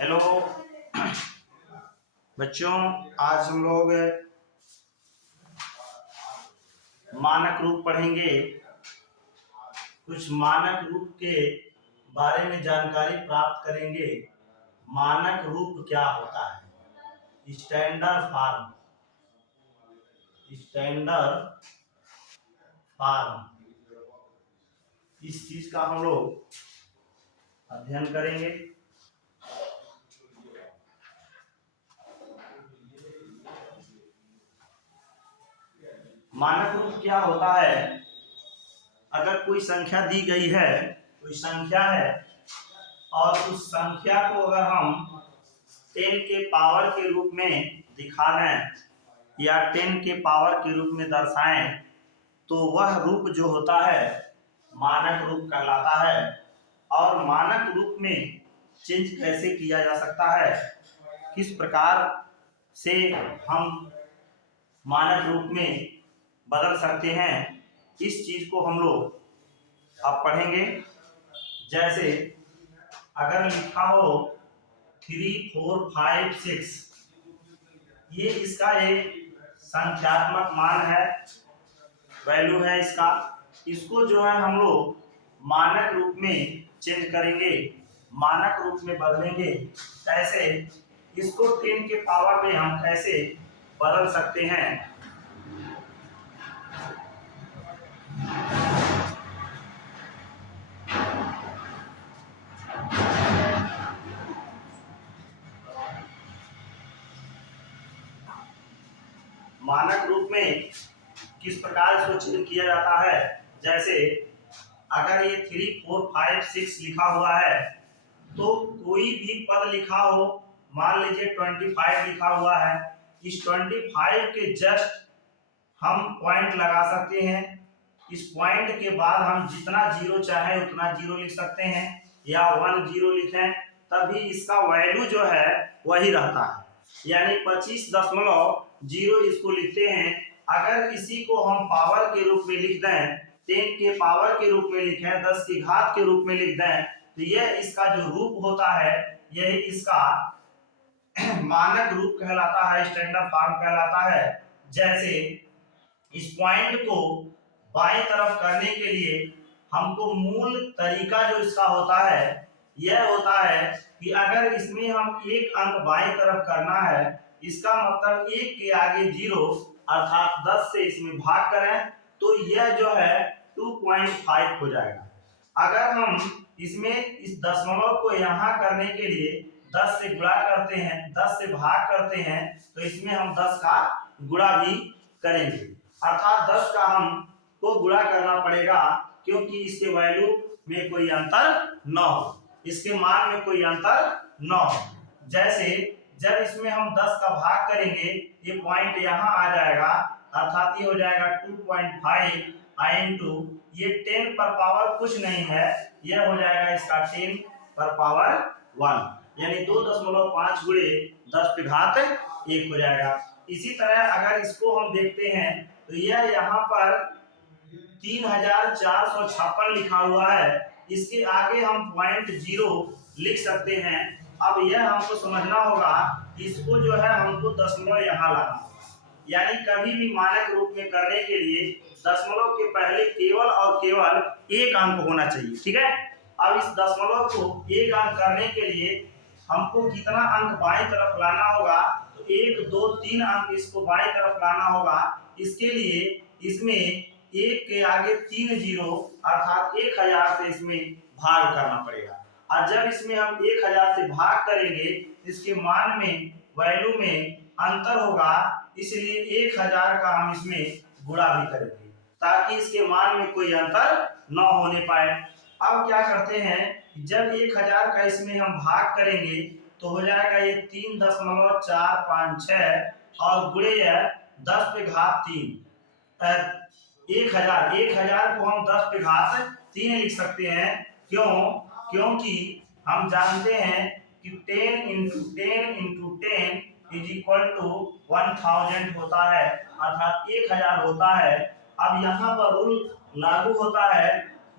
Hello बच्चों, आज हम लोग मानक रूप पढ़ेंगे। कुछ मानक रूप के बारे में जानकारी प्राप्त करेंगे। मानक रूप क्या होता है? Standard form. स्टैंडर्ड फॉर्म, इस चीज का हम लोग अध्ययन करेंगे। मानक रूप क्या होता है? अगर कोई संख्या दी गई है, कोई संख्या है और उस संख्या को अगर हम 10 के पावर के रूप में दिखा दें या 10 के पावर के रूप में दर्शाएं, तो वह रूप जो होता है मानक रूप कहलाता है। और मानक रूप में चेंज कैसे किया जा सकता है, किस प्रकार से हम मानक रूप में बदल सकते हैं, इस चीज को हम लोग अब पढ़ेंगे। जैसे अगर लिखा हो 3, 4, 5, 6, ये इसका एक संख्यात्मक मान है, वैल्यू है इसका। इसको जो है हम लोग मानक रूप में चेंज करेंगे, मानक रूप में बदलेंगे। कैसे? इसको 10 के पावर में हम कैसे बदल सकते हैं? मानक रूप में किस प्रकार इसको चेंज किया जाता है? जैसे अगर ये 3, 4, 5, 6 लिखा हुआ है, तो कोई भी पद लिखा हो, मान लीजिए 25 लिखा हुआ है, इस 25 के जस्ट हम पॉइंट लगा सकते हैं। इस पॉइंट के बाद हम जितना जीरो चाहे उतना जीरो लिख सकते हैं, या 1 0 लिखें, तभी इसका वैल्यू जो है वही रहता है, यानी 25.0 इसको लिखते हैं। अगर इसी को हम पावर के रूप में लिख दें, 10 के पावर के रूप में लिखें, 10 की घात के रूप में लिख दें, तो यह इसका जो रूप होता है यह इसका मानक रूप कहलाता है, स्टैंडर्ड फॉर्म कहलाता है। जैसे इस पॉइंट को बाईं तरफ करने के लिए हमको मूल तरीका जो इसका होता है यह होता है कि अगर इसमें हम एक अंक बाईं तरफ करना है, इसका मतलब 1 के आगे 0 अर्थात 10 से इसमें भाग करें, तो यह जो है 2.5 हो जाएगा। अगर हम इसमें इस दशमलव को यहाँ करने के लिए 10 से गुणा करते हैं, 10 से भाग करते हैं, तो इसमें हम 10 का गुणा भी करेंगे, अर्थात 10 का हमको गुणा करना पड़ेगा, क्योंकि इसके वैल्यू में कोई अंतर न हो, इसके मान में कोई अंतर न हो। जैसे जब इसमें हम 10 का भाग करेंगे, ये पॉइंट यहाँ आ जाएगा, अर्थात ये हो जाएगा 2.5 इंटू ये 10 पर पावर कुछ नहीं है, यह हो जाएगा इसका 10 पर पावर 1, यानी 2.5 गुणे 10 की घात 1 हो जाएगा। इसी तरह अगर इसको हम देखते हैं, तो यह यहाँ पर 3456 लिखा हुआ है, इसके आगे हम पॉइंट 0 लिख सकते हैं। अब यह हमको समझना होगा कि इसको जो है हमको दशमलव यहाँ लाना होगा, यानी कभी भी मानक रूप में करने के लिए दशमलव के पहले केवल और केवल एक अंक होना चाहिए, ठीक है। अब इस दशमलव को एक अंक करने के लिए हमको कितना अंक बाईं तरफ लाना होगा, तो 1 2 3 अंक इसको बाईं तरफ लाना होगा। इसके लिए इसमें 1 के आगे 3 0 अर्थात 1000 से इसमें भाग करना पड़ेगा, और जब इसमें हम 1000 से भाग करेंगे, इसके मान में वैल्यू में अंतर होगा, इसलिए 1000 का हम इसमें गुणा भी करेंगे, ताकि इसके मान में कोई अंतर न होने पाए। अब क्या करते हैं, जब 1000 का इसमें हम भाग करेंगे, तो हो जाएगा ये 3.456 और गुणे 10 पे घात 3। 1000 को हम 10 पे घात 3 लिख सकते हैं। क्यों? क्योंकि हम जानते हैं कि 10 इंटू 10 इज इक्वल टू 1000 होता है, अर्थात 1000 होता है। अब यहाँ पर रूल लागू होता है,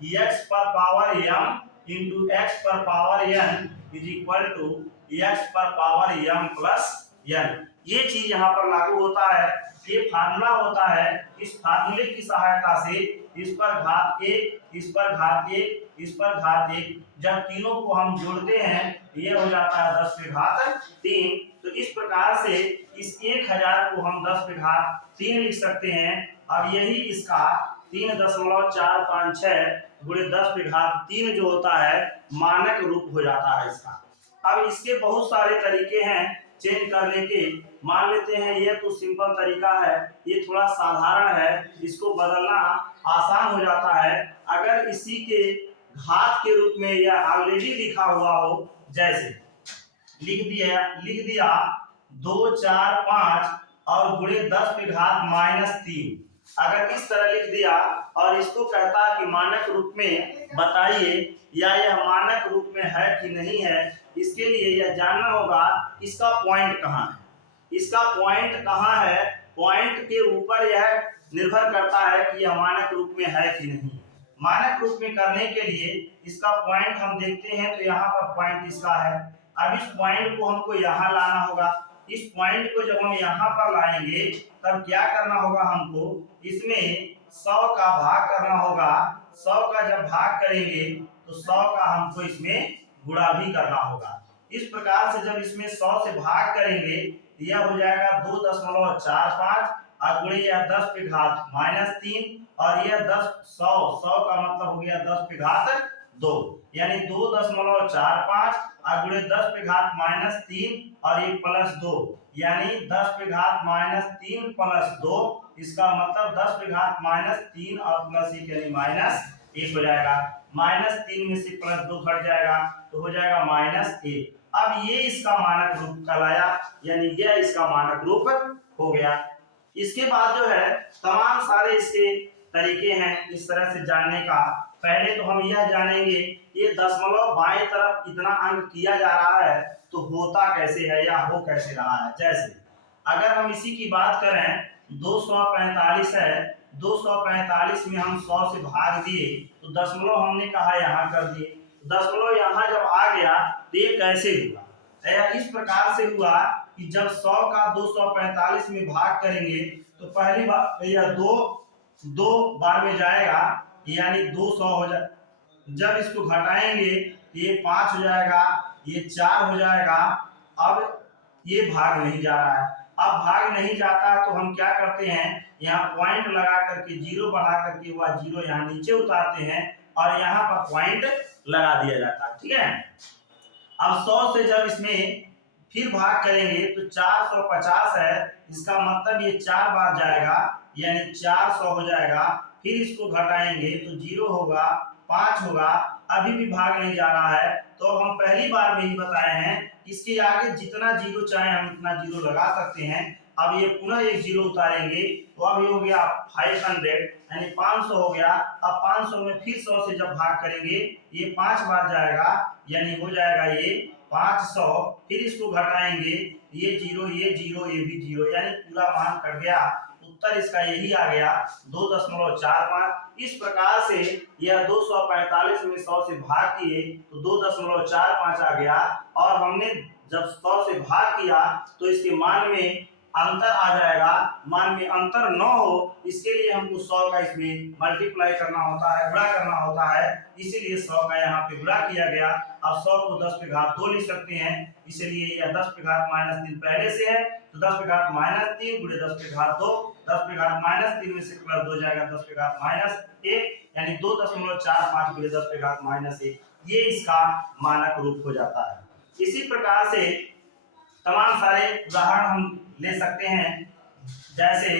x पर पावर m इंटू x पर power n is equal to x पर पावर m प्लस n। ये चीज यहाँ पर लागू होता है। ये फार्मूला होता है। इस फार्मूले की सहायता से इस पर घात 1, इस पर घात 1, इस पर घात 1, जब तीनों को हम जोड़ते हैं ये हो जाता है 10 पे घात 3। तो इस प्रकार से इस 1000 को हम 10 पे घात 3 लिख सकते हैं। अब यही इसका 3.456 गुणे 10 पे घात 3 जो होता है मानक रूप हो जाता है इसका। अब इसके बहुत सारे तरीके हैं चेंज करने के। मान लेते हैं ये तो सिंपल तरीका है, ये थोड़ा साधारण है, इसको बदलना आसान हो जाता है। अगर इसी के घात के रूप में यह ऑलरेडी लिखा हुआ हो, जैसे लिख दिया 2 4 5 और गुणे 10 पे घात -3। अगर इस तरह लिख दिया और इसको कहता कि मानक रूप में बताइए या यह मानक रूप में है कि नहीं है, इसके लिए यह जानना होगा इसका पॉइंट कहाँ है। इसका पॉइंट कहाँ है, पॉइंट के ऊपर यह निर्भर करता है कि यह मानक रूप में है कि नहीं। मानक रूप में करने के लिए इसका पॉइंट हम देखते हैं तो यहाँ पर पॉइंट इसका है। अब इस पॉइंट को हमको यहाँ लाना होगा। इस पॉइंट को जब हम यहाँ पर लाएंगे तब क्या करना होगा, हमको इसमें 100 का भाग करना होगा। 100 का जब भाग करेंगे तो 100 का हमको इसमें गुणा भी करना होगा। इस प्रकार से जब इसमें 100 से भाग करेंगे यह हो जाएगा 2.45 और गुणे यह 10 पे घात -3 और यह 100 का मतलब हो गया 10 पे घात 2, यानी 2.45 और गुणे 10 पे घात -3 और ये +2, यानी 10 पे घात -3 + 2। इसका मतलब 10 पे घात -3 और +1 यानी -1 हो जाएगा। -3 में से +2 घट जाएगा तो हो जाएगा -1। अब ये इसका मानक रूप कहलाया, यानी यह इसका मानक रूप हो गया। इसके बाद जो है तमाम सारे इसके तरीके हैं इस तरह से जानने का। पहले तो हम यह जानेंगे ये दशमलव बाएं तरफ इतना अंक किया जा रहा है तो होता कैसे है या हो कैसे रहा है। जैसे अगर हम इसी की बात करें 245 है, 245 में हम 100 से भाग दिए तो दशमलव हमने कहा यहाँ कर दिए। दशमलव यहाँ जब आ गया तो ये कैसे हुआ, इस प्रकार से हुआ कि जब 100 का 245 में भाग करेंगे तो पहली बार यह दो बार में जाएगा, यानी 200 हो जाए। जब इसको घटाएंगे ये 5 हो जाएगा, ये 4 हो जाएगा। अब ये भाग नहीं जा रहा है। अब भाग नहीं जाता तो हम क्या करते हैं, यहाँ पॉइंट लगा करके 0 बढ़ा करके वह 0 यहाँ नीचे उतारते हैं और यहाँ पर पॉइंट लगा दिया जाता है। ठीक है। अब 100 से जब इसमें फिर भाग करेंगे तो 450 है, इसका मतलब ये 4 बार जाएगा, यानी 400 हो जाएगा। फिर इसको घटाएंगे तो 0 होगा, 5 होगा, अभी भी भाग नहीं जा रहा है। तो हम पहली बार में ही बताए हैं इसके आगे जितना 0 चाहे हम इतना 0 लगा सकते हैं। अब ये पुनः एक 0 उतारेंगे तो अब ये हो गया 500, यानी 500 हो गया। अब 500 में फिर 100 से जब भाग करेंगे ये 5 बार जाएगा, यानी हो जाएगा ये 500। फिर इसको घटाएंगे ये 0 ये 0 ये भी 0, यानी पूरा मान कट गया। उत्तर इसका यही आ गया 2.45। इस प्रकार से यह 245 में 100 से भाग किए तो 2.45 आ गया और हमने जब 100 से भाग किया तो इसके मान में अंतर आ जाएगा। मान में अंतर न हो इसके लिए हमको 100 का इसमें मल्टीप्लाई करना होता है, गुणा करना होता है, इसीलिए 100 का यहाँ पे गुणा किया गया। अब 100 को 10 पे घात 2 लिख सकते हैं, इसलिए यह 10 पे घात -3 पहले से है तो 10 पे घात -3 गुणे 10 पे घात 2, 10 पे घात -3 में से +2 जाएगा 10 पे घात -1, यानी 2.45 गुणे 10 पे घात -1, ये इसका मानक रूप हो जाता है। इसी प्रकार से तमाम सारे उदाहरण हम ले सकते हैं। जैसे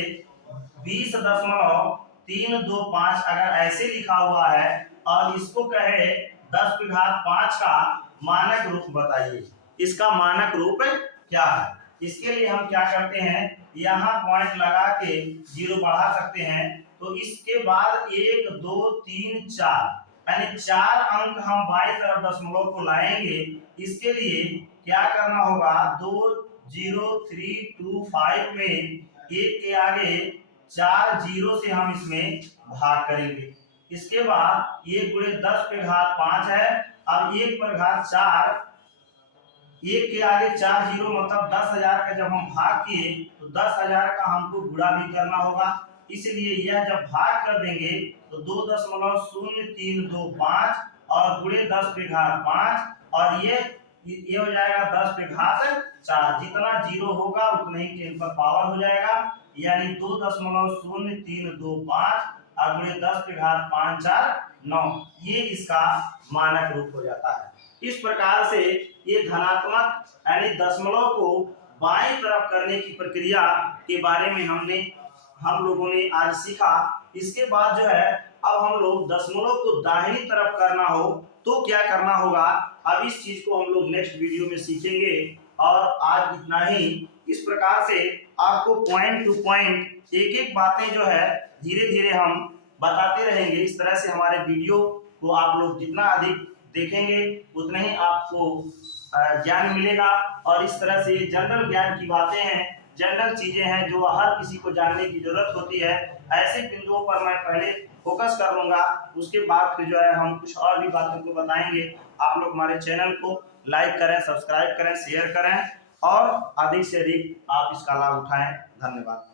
20.325 अगर ऐसे लिखा हुआ है और इसको कहे 10 पे घात 5 का मानक रूप बताइए, इसका मानक रूप क्या है। इसके लिए हम क्या करते हैं, यहाँ पॉइंट लगा के 0 बढ़ा सकते हैं। तो इसके बाद 1 2 3 4 यानी 4 अंक हम बाएं तरफ दशमलव को लाएंगे। इसके लिए क्या करना होगा, 20325 में 1 के आगे 4 0 से हम इसमें भाग करेंगे। इसके बाद ये गुणे 10 पे घात 5 है। अब 1 पर घात 4 एक के आगे 4 जीरो मतलब 10,000 का जब हम भाग किए तो 10,000 का हमको गुणा भी करना होगा। इसलिए यह जब भाग कर देंगे तो 2.0325 और गुणे 10 पे घात 5 और ये हो जाएगा 10 पे घात 4। जितना जीरो होगा उतना ही 10 पर पावर हो जाएगा, यानी 2.0325 और गुणे 10 पे घात 5 4 9। ये इसका मानक रूप हो जाता है। इस प्रकार से ये धनात्मक यानी दशमलव को बाईं तरफ करने की प्रक्रिया के बारे में हम लोगों ने आज सीखा। इसके बाद जो है अब हम लोग दशमलव को दाहिनी तरफ करना हो तो क्या करना होगा, अब इस चीज को हम लोग नेक्स्ट वीडियो में सीखेंगे। और आज इतना ही। इस प्रकार से आपको पॉइंट टू पॉइंट एक एक बातें जो है धीरे धीरे हम बताते रहेंगे। इस तरह से हमारे वीडियो को आप लोग जितना अधिक देखेंगे उतना ही आपको ज्ञान मिलेगा। और इस तरह से जनरल ज्ञान की बातें हैं, जनरल चीजें हैं जो हर किसी को जानने की जरूरत होती है। ऐसे बिंदुओं पर मैं पहले फोकस कर लूंगा, उसके बाद फिर जो है हम कुछ और भी बातों को बताएंगे। आप लोग हमारे चैनल को लाइक करें, सब्सक्राइब करें, शेयर करें और अधिक से अधिक आप इसका लाभ उठाएं। धन्यवाद।